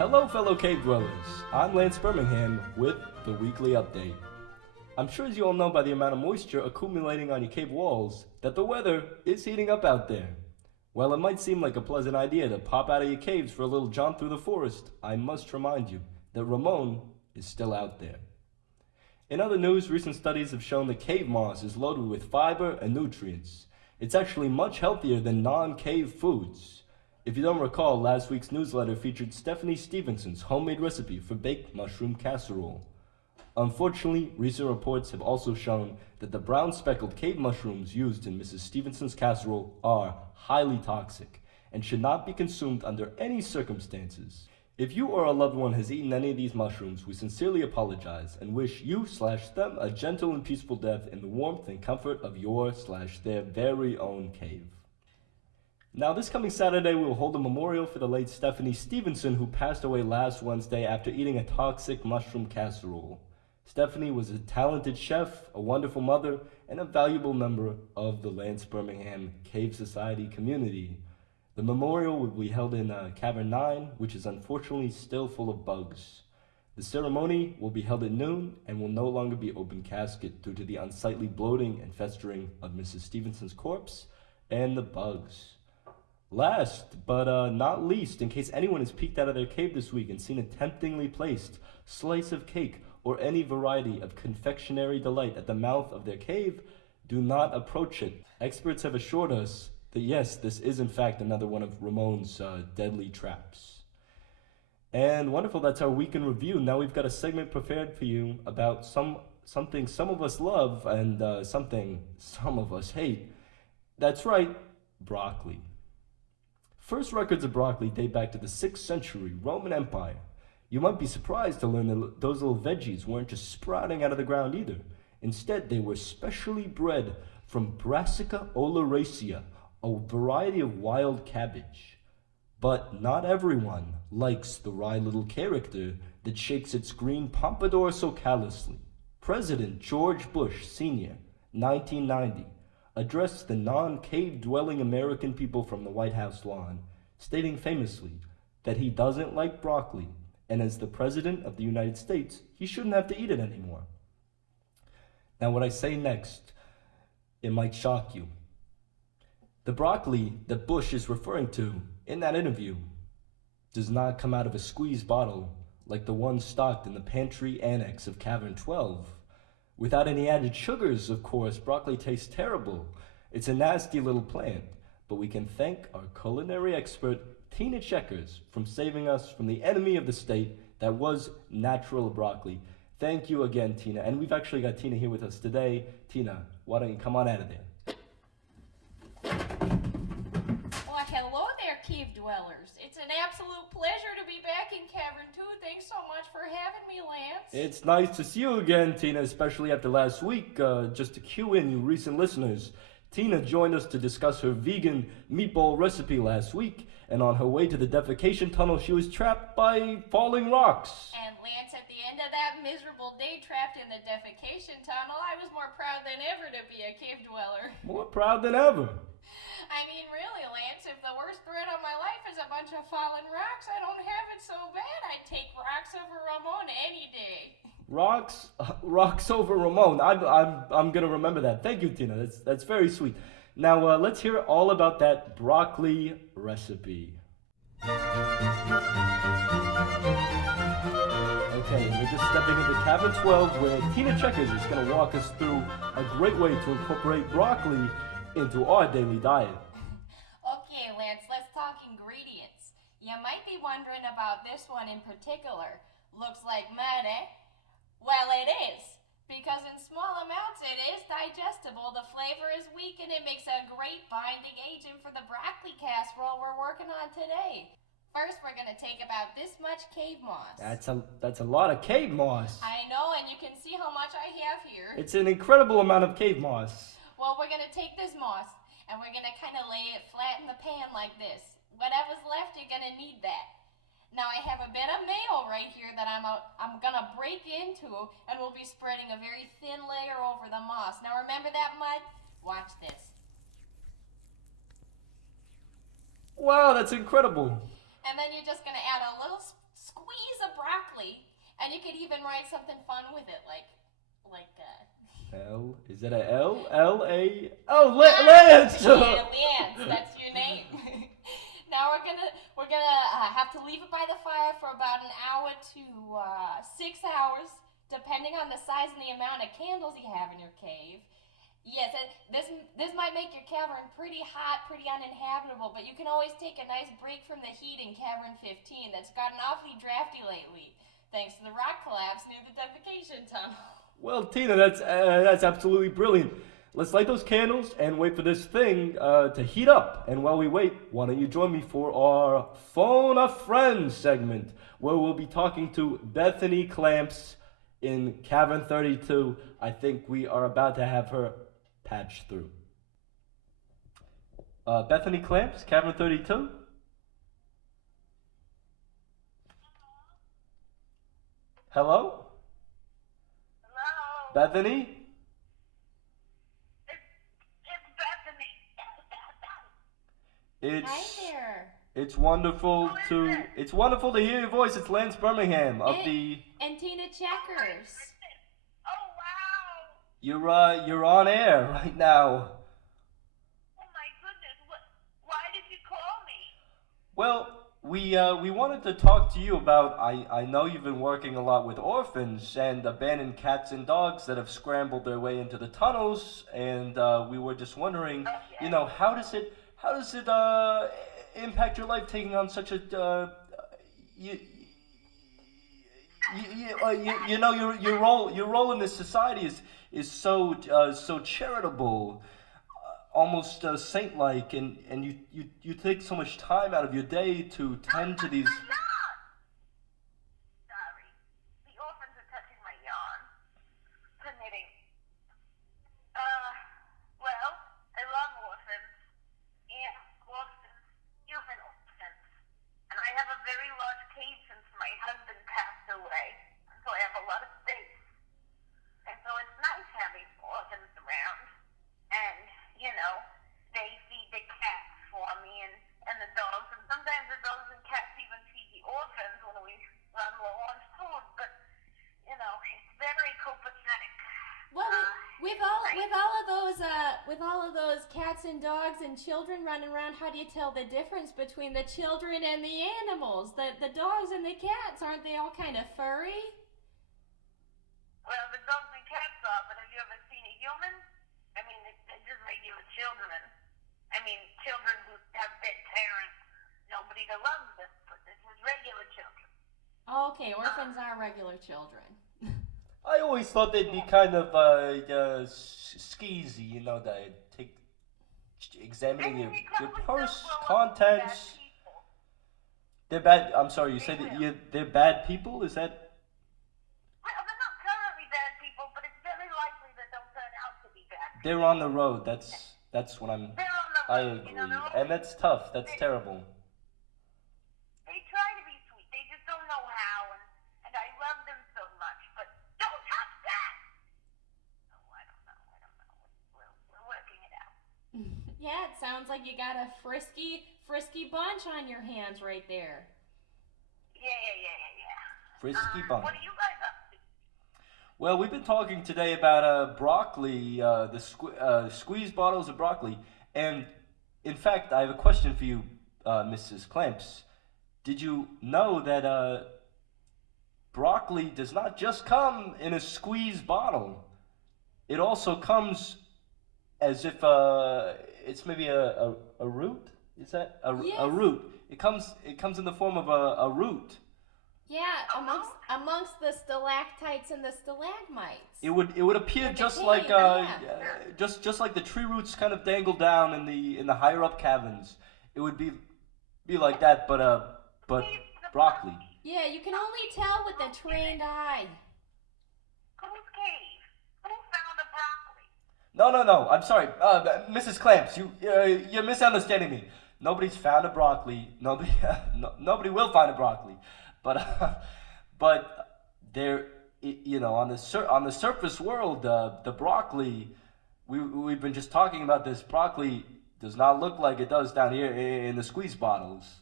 Hello, fellow cave dwellers. I'm Lance Birmingham with the weekly update. I'm sure as you all know by the amount of moisture accumulating on your cave walls that the weather is heating up out there. While it might seem like a pleasant idea to pop out of your caves for a little jaunt through the forest, I must remind you that Ramon is still out there. In other news, recent studies have shown that cave moss is loaded with fiber and nutrients. It's actually much healthier than non-cave foods. If you don't recall, last week's newsletter featured Stephanie Stevenson's homemade recipe for baked mushroom casserole. Unfortunately, recent reports have also shown that the brown speckled cave mushrooms used in Mrs. Stevenson's casserole are highly toxic and should not be consumed under any circumstances. If you or a loved one has eaten any of these mushrooms, we sincerely apologize and wish you/them a gentle and peaceful death in the warmth and comfort of your/their very own cave. Now, this coming Saturday, we will hold a memorial for the late Stephanie Stevenson, who passed away last Wednesday after eating a toxic mushroom casserole. Stephanie was a talented chef, a wonderful mother, and a valuable member of the Lance Birmingham Cave Society community. The memorial will be held in Cavern 9, which is unfortunately still full of bugs. The ceremony will be held at noon and will no longer be open casket due to the unsightly bloating and festering of Mrs. Stevenson's corpse and the bugs. Last but not least, in case anyone has peeked out of their cave this week and seen a temptingly placed slice of cake or any variety of confectionery delight at the mouth of their cave, do not approach it. Experts have assured us that yes, this is in fact another one of Ramon's deadly traps. And wonderful, that's our week in review. Now we've got a segment prepared for you about something some of us love and something some of us hate. That's right, broccoli. First records of broccoli date back to the 6th century Roman Empire. You might be surprised to learn that those little veggies weren't just sprouting out of the ground either. Instead, they were specially bred from Brassica oleracea, a variety of wild cabbage. But not everyone likes the wry little character that shakes its green pompadour so callously. President George Bush Sr., 1990, addressed the non-cave-dwelling American people from the White House lawn, stating famously that he doesn't like broccoli, and as the President of the United States, he shouldn't have to eat it anymore. Now, what I say next, it might shock you. The broccoli that Bush is referring to in that interview does not come out of a squeeze bottle like the one stocked in the pantry annex of Cavern 12. Without any added sugars, of course, broccoli tastes terrible. It's a nasty little plant, but we can thank our culinary expert, Tina Checkers, from saving us from the enemy of the state that was natural broccoli. Thank you again, Tina. And we've actually got Tina here with us today. Tina, why don't you come on out of there? Well, hello there, cave dwellers. It's an absolute pleasure to be back in Cavern 2. Thanks so much for having me, Lance. It's nice to see you again, Tina, especially after last week. Just to cue in you recent listeners, Tina joined us to discuss her vegan meatball recipe last week, and on her way to the defecation tunnel, she was trapped by falling rocks. And Lance, at the end of that miserable day trapped in the defecation tunnel, I was more proud than ever to be a cave dweller. More proud than ever. I mean, really, Lance, if the worst threat on my life is a bunch of fallen rocks, I don't have it so bad. I'd take rocks over Ramon any day. Rocks over Ramon. I'm gonna remember that. Thank you, Tina. That's very sweet. Now let's hear all about that broccoli recipe. Okay, we're just stepping into Cavern 12, where Tina Checkers is gonna walk us through a great way to incorporate broccoli into our daily diet. Okay, Lance, let's talk ingredients. You might be wondering about this one in particular. Looks like mud, eh? Well, it is. Because in small amounts it is digestible, the flavor is weak, and it makes a great binding agent for the broccoli casserole we're working on today. First, we're going to take about this much cave moss. That's a lot of cave moss. I know, and you can see how much I have here. It's an incredible amount of cave moss. Well, we're going to take this moss, and we're going to kind of lay it flat in the pan like this. Whatever's left, you're going to need that. Now I have a bit of mayo right here that I'm gonna break into, and we'll be spreading a very thin layer over the moss. Now remember that mud? Watch this. Wow, that's incredible. And then you're just gonna add a little squeeze a broccoli, and you could even write something fun with it, like L, is it a L? L-A, oh, Lance! Yeah, Lance, that's your name. Now we're gonna have to leave it by the fire for about an hour to 6 hours, depending on the size and the amount of candles you have in your cave. Yes, this might make your cavern pretty hot, pretty uninhabitable, but you can always take a nice break from the heat in Cavern 15 that's gotten awfully drafty lately, thanks to the rock collapse near the defecation tunnel. Well, Tina, that's absolutely brilliant. Let's light those candles and wait for this thing to heat up. And while we wait, why don't you join me for our Phone a Friend segment, where we'll be talking to Bethany Clamps in Cavern 32. I think we are about to have her patch through. Bethany Clamps, Cavern 32? Hello? Hello? Bethany? It's Bethany. Hi there. It's wonderful to hear your voice. It's Lance Birmingham of the And Tina Checkers. Oh, wow. You're on air right now. Oh, my goodness. Why did you call me? Well, we wanted to talk to you about I know you've been working a lot with orphans and abandoned cats and dogs that have scrambled their way into the tunnels, and we were just wondering, how does it impact your life taking on such a your role in this society is so charitable, almost saint-like, and you take so much time out of your day to tend to these. I'm not. Sorry. The orphans are touching my yarn. The knitting. Well, I love orphans. Yeah, orphans. Human orphans. And I have a very large cave since my husband passed away. So I have a lot of space. And so it's nice having orphans around. And, they feed the cats for me and the dogs. And sometimes the dogs and cats even feed the orphans when we run low on food. But, it's very copacetic. Well, with all of those cats and dogs and children running around, how do you tell the difference between the children and the animals? The dogs and the cats, aren't they all kind of furry? Well, the dogs and cats are, but have you ever seen a human? I mean, they're just regular children. I mean, children who have dead parents, nobody to love them, but this is regular children. Okay, orphans are regular children. I always thought they'd be kind of skeezy, they take examining your purse, contents. They're bad. I'm sorry, you say that they're bad people? Is that? Well, they're not currently bad people, but it's very likely that they'll turn out to be bad people. They're on the road. That's what I'm. They're on the I road, agree, and that's tough. That's terrible. They try to be sweet. They just don't know how, and I love them so much. But don't touch that. Oh, I don't know. We're working it out. Yeah, it sounds like you got a frisky bunch on your hands right there. Yeah. Frisky bunch. What are you guys up to? Well, we've been talking today about broccoli, the squeeze bottles of broccoli, and in fact, I have a question for you, Mrs. Clamps. Did you know that broccoli does not just come in a squeeze bottle? It also comes as if it's maybe a root. Is that a root? It comes in the form of a root. Yeah, amongst the stalactites and the stalagmites. It would appear just like just like the tree roots kind of dangle down in the higher up caverns. It would be like that, but broccoli. Yeah, you can only tell with the trained eye. Whose cave? Who found the broccoli? No. I'm sorry, Mrs. Clamps. You're misunderstanding me. Nobody's found a broccoli. Nobody will find a broccoli. But there, on the surface world, the broccoli, we've been just talking about this. Broccoli does not look like it does down here in the squeeze bottles.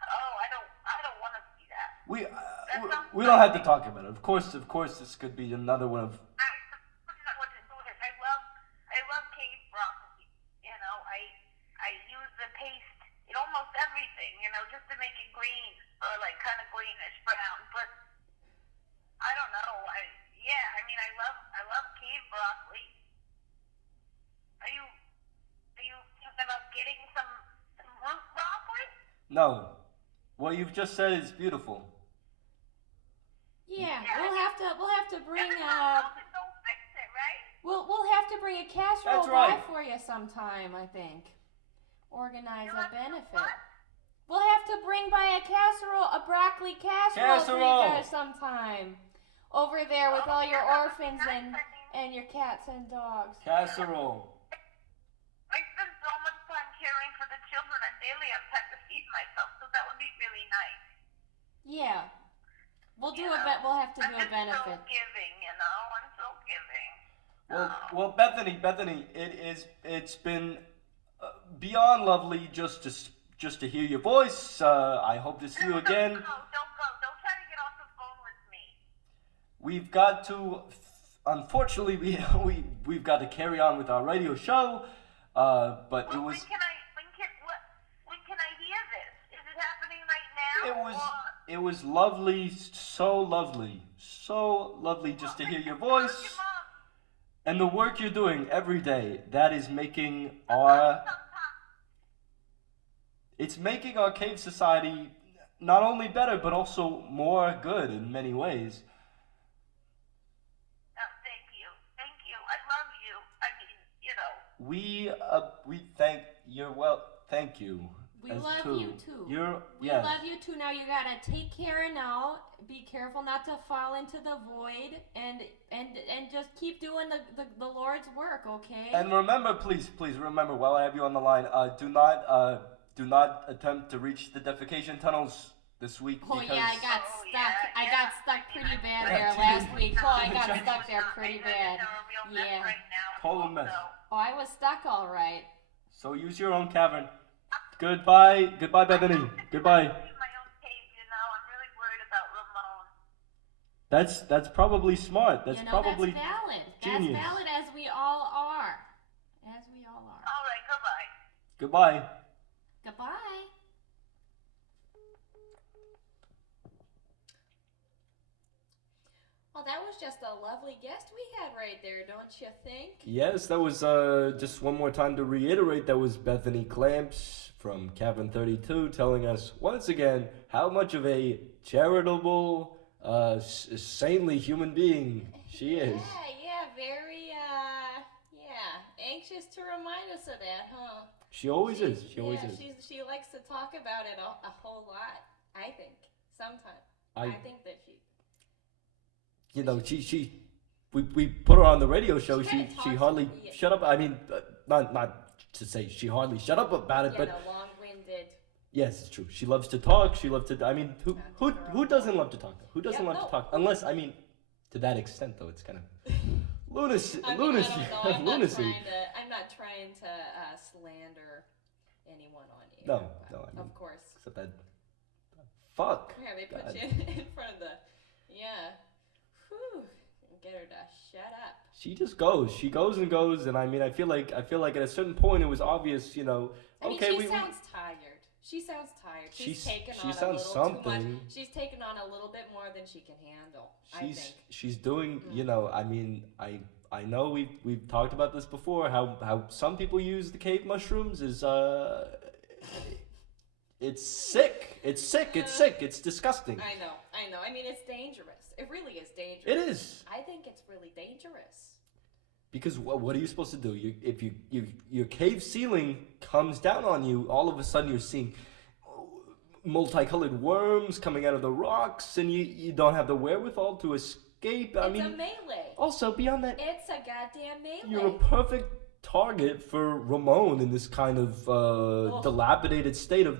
Oh, I don't want to We That sounds we don't have to lovely. talk about it. Of course, this could be another one of. I wouldn't know what to do with it. I love cave broccoli. You know, I use the paste in almost everything. You know, just to make it green or like kind of greenish brown. But I don't know. Yeah. I mean, I love cave broccoli. Are you thinking about getting some root broccoli? No, what you've just said is beautiful. Yeah, Yeah. we'll have to bring If it's not broken, don't fix it, right? we'll have to bring a casserole That's right. by for you sometime, I think. Organize You a have to do benefit. what? We'll have to bring by a broccoli casserole for you Casserole. guys sometime. Over there with all your orphans and your cats and dogs. Casserole. I spend so much time caring for the children, and daily I'm trying to feed myself, so that would be really nice. Yeah. We'll do Yeah. we'll have to I'm do a just benefit. so giving, you know. I'm so giving. Well, Bethany, it's been beyond lovely just to hear your voice. I hope to see you again. Don't go. Don't try to get off the phone with me. We've got to, unfortunately, we've got to carry on with our radio show. But Well, it was when can I hear this? Is it happening right now? it was lovely, so lovely just to hear your voice and the work you're doing every day. That is making it's making our cave society not only better but also more good in many ways. Thank you. I love you. I mean, you know. Thank you. We as love too. you too. We Yes. love you too. Now you gotta take care now. Be careful not to fall into the void, and just keep doing the Lord's work, okay? And remember, please remember, while I have you on the line, do not attempt to reach the defecation tunnels this week. Oh because yeah, I got Oh, stuck. yeah, I yeah. got stuck pretty bad Yeah, there too last many- week. Oh, I too got many stuck there pretty bad. Yeah. Right now, Total mess. Oh, I was stuck all right. So use your own cavern. Goodbye, Bethany. Goodbye. My own cave, you know. I'm really worried about Ramon. That's probably smart. That's You know, probably that's valid. genius. That's valid, as we all are. As we all are. All right, goodbye. Goodbye. Goodbye. Well, that was just a lovely guest we had right there, don't you think? Yes, that was just one more time to reiterate. That was Bethany Clamps from Cavern 32 telling us once again how much of a charitable, saintly human being she is. Yeah, very, anxious to remind us of that, huh? She always is. She always is. She likes to talk about it a whole lot, I think, sometimes. I think that she... You know, we put her on the radio show. She She kinda talks hardly to me. shut up. I mean, not to say she hardly shut up about it, You but know, long-winded. yes, it's true. She loves to talk. She loves to. I mean, who doesn't love to talk? Who doesn't Yeah, love no. to talk? Unless, I mean, to that extent though, it's kind of lunacy. I mean, lunacy. I don't know. lunacy. I'm not trying to slander anyone on air. No, but no, I mean, of course. Except that. Fuck. Yeah, they put God. you in front of the. Yeah. Whew. Get her to shut up. She just goes. She goes and goes, and I mean, I feel like at a certain point it was obvious, you know. I mean, Okay, she sounds tired. She sounds tired. She's taken she on a sounds little too something. much. She's taken on a little bit more than she can handle. I think. She's doing, you know, I mean, I know we've talked about this before, how some people use the cave mushrooms is it's sick. It's disgusting. I know. I mean, it's dangerous. It really is dangerous. It is. I think it's really dangerous. Because what are you supposed to do? If your cave ceiling comes down on you, all of a sudden you're seeing multicolored worms coming out of the rocks, and you don't have the wherewithal to escape. It's a melee. Also beyond that, It's a goddamn melee. you're a perfect target for Ramon in this kind of dilapidated state of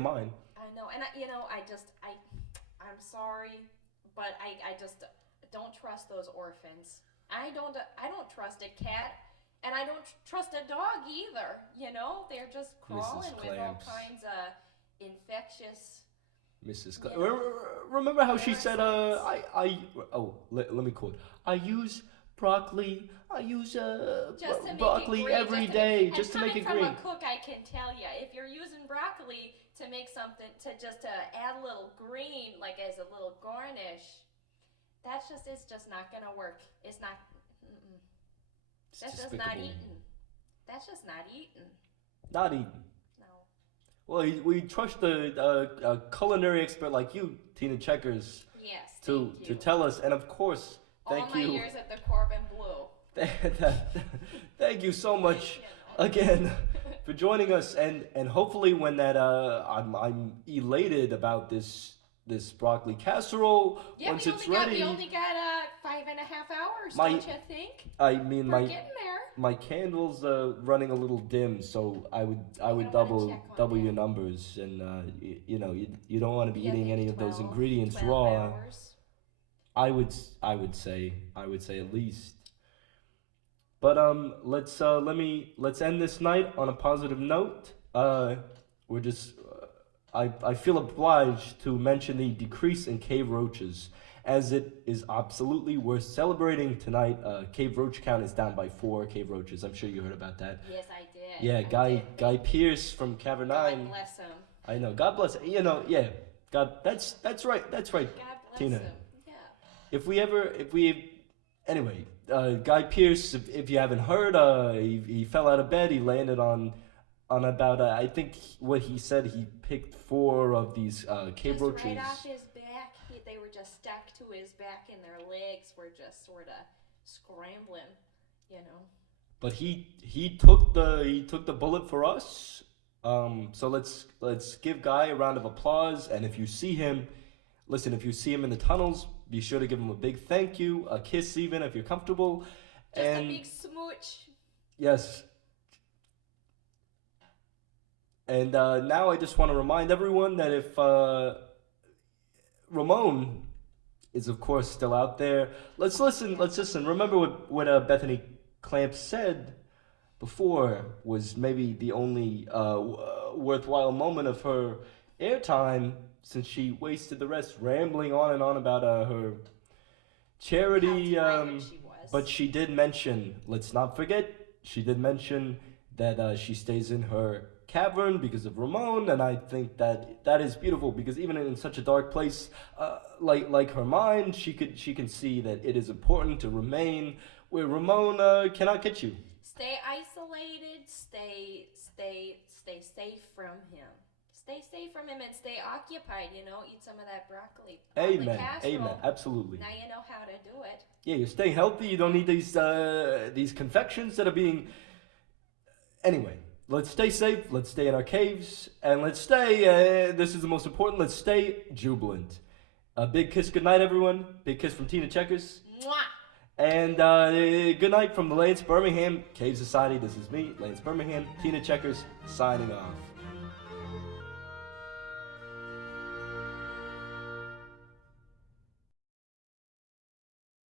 mind. I know, and I'm sorry, but I just don't trust those orphans. I don't trust a cat, and I don't trust a dog either. You know, they're just crawling with all Clamps. kinds of infectious Mrs. Yeah. Remember how she Makes said, let me quote. I use broccoli. I use Just to make broccoli it green, every just day and just to make coming it from green. a cook, I can tell you, if you're using broccoli to make something to add a little green, like as a little garnish, it's just not gonna work. It's not. Mm-mm. It's That's just despicable. not eating. That's just not eating. Not eating. No. Well, we trust a culinary expert like you, Tina Checkers, Yes. to Thank you. tell us. And of course, thank All my you. years at the Corbin Blue. Thank you so much You know. again for joining us, and hopefully when that I'm elated about this broccoli casserole Yeah, once we it's only got, ready. we only got 5.5 hours, My- don't you think? I mean We're getting there. my candle's running a little dim, so I would gonna wanna double check on double that. your numbers, and you know you don't want to be Yeah, eating maybe any of those 12 ingredients 12 raw. hours. I would say at least. But let's end this night on a positive note. We're just I feel obliged to mention the decrease in cave roaches, as it is absolutely worth celebrating tonight. Cave roach count is down by 4 cave roaches. I'm sure you heard about that. Yes, I did. Yeah, I did. Guy Pierce from Cavern God 9. bless him. I know. God bless. You know, yeah. God, that's right. That's right. God bless Tina. him. Yeah. Anyway, Guy Pierce, if you haven't heard, he fell out of bed. He landed on about, I think what he said, he picked 4 of these cave Just roaches. right off his back. They were just stuck to his back, and their legs were just sort of scrambling, you know. But he took the bullet for us. So let's give Guy a round of applause. And if you see him, if you see him in the tunnels, be sure to give him a big thank you, a kiss even if you're comfortable. Just and a big smooch. yes. And now I just want to remind everyone that if Ramon is of course still out there, let's listen. Remember what Bethany Clamp said before was maybe the only worthwhile moment of her airtime, since she wasted the rest rambling on and on about her charity. How tired she was. But she did mention, let's not forget, she did mention that she stays in her cavern because of Ramon, and I think that is beautiful, because even in such a dark place like her mind, she can see that it is important to remain where Ramon cannot get you. Stay isolated. Stay safe from him. Stay safe from him and stay occupied. You know, eat some of that broccoli. Amen. Casserole. Amen. Absolutely. Now you know how to do it. Yeah, you stay healthy. You don't need these confections that are being. Anyway, let's stay safe. Let's stay in our caves, and let's stay. This is the most important. Let's stay jubilant. A big kiss. Good night, everyone. Big kiss from Tina Checkers. Mwah! And good night from the Lance Birmingham Cave Society. This is me, Lance Birmingham. Tina Checkers signing off.